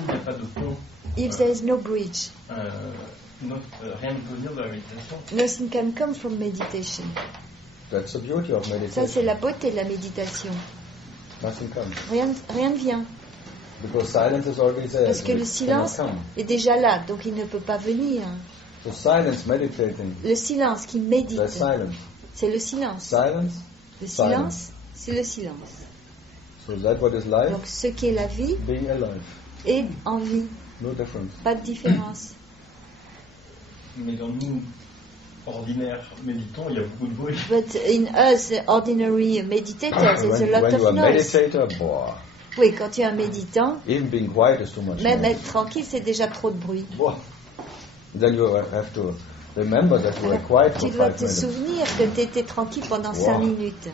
s'il n'y a pas de pont, if there is no bridge, rien ne peut venir de la méditation. nothing can come from meditation. That's the beauty of Ça, meditation. c'est la beauté de la méditation. Nothing comes. Rien ne vient. Because silence is already there. Parce que It le cannot silence come. est déjà là, donc il ne peut pas venir. So silence, meditating, Le silence qui médite, that's silence. c'est le silence. Silence, Le silence. silence, c'est le silence. So that what is life, Donc ce qui est la vie being alive. est en vie, No difference. pas de différence. Mais dans nous, ordinaires méditants, il y a beaucoup de bruit. But in us, ordinary meditators, there's a lot when you are of noise. meditator, boah, Oui, quand tu es un méditant, even being quiet is too much même noise. être tranquille, c'est déjà trop de bruit. Boah. Then you have to remember that you were Alors, quiet for tu dois 5 te minutes. souvenir que tu étais tranquille pendant 5 Wow. minutes.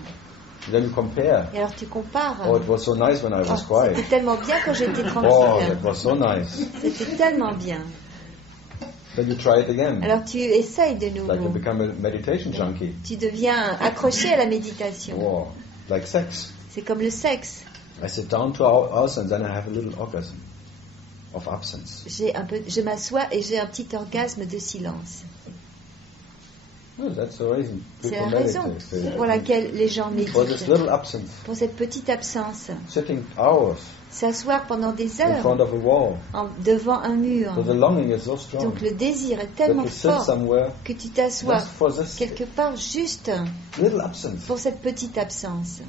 Then you compare. Et alors tu compares. Oh, it was so nice when I was Oh, quiet. c'était tellement bien quand j'étais Oh, tranquille. that was so nice. C'était tellement bien. Then you try it again. Alors tu essayes de Like you nouveau. become a meditation junkie. Tu deviens accroché à la méditation. Oh, like sex. C'est comme le sexe. I sit down 2 hours and then I have a little orgasm of absence. Je m'assois et j'ai un petit orgasme de silence. Oh, that's the reason C'est people la raison meditate. pour laquelle les gens For this méditent. little absence, Pour cette petite absence. sitting hours S'asseoir pendant des in heures front of a wall. devant un mur. So the longing is so strong Donc le désir est that tellement you sit fort somewhere que tu t'assois just for this quelque part juste little absence. pour cette petite absence.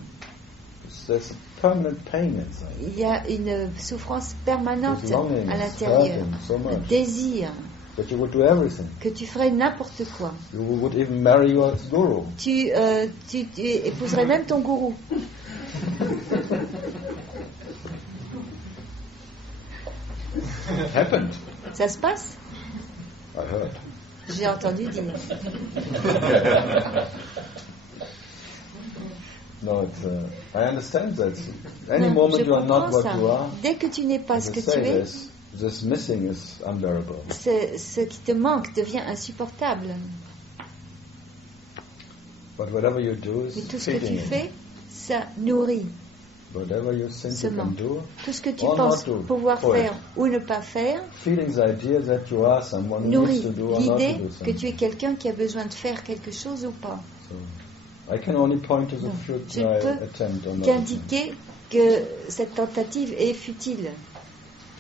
There's a permanent pain inside. Il y a une souffrance permanente This longing à is l'intérieur. hurting so much. Le désir That you would do everything. que tu ferais n'importe quoi. You would even marry your guru. Tu épouserais même ton gourou. It happened. Ça se passe? I heard. J'ai entendu dire. No, it's, I understand that. Any Non, moment je you are not comprends what ça. you are, Dès que tu n'es pas as ce I que say, tu es, this missing is unbearable. ce qui te manque devient insupportable. But whatever you do is Mais tout ce que feeding tu it. fais, ça nourrit. Whatever you think Ce you can manque. do, Tout ce que tu or penses not do, pouvoir for it. faire ou ne pas faire feeding the idea that you are someone who nourrit needs to do or not l'idée to do que something. tu es quelqu'un qui a besoin de faire quelque chose ou pas. So, I can only point to the Non, je future ne peux attempt on that. qu'indiquer que cette tentative est futile.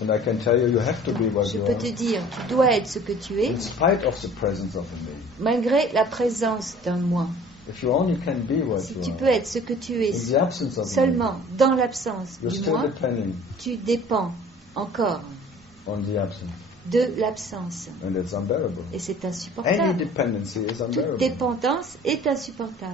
And I can tell you, you have to be what Je you peux are, te dire, tu dois être ce que tu es, in spite of the presence of a me. malgré la présence d'un moi. If you only can be what Si you tu are, peux être ce que tu es in the absence of a me, seulement dans l'absence you're du still moi, depending tu dépends encore on the absence, de l'absence. and it's unbearable. Et c'est Any insupportable. dependency is Toute unbearable. dépendance est insupportable.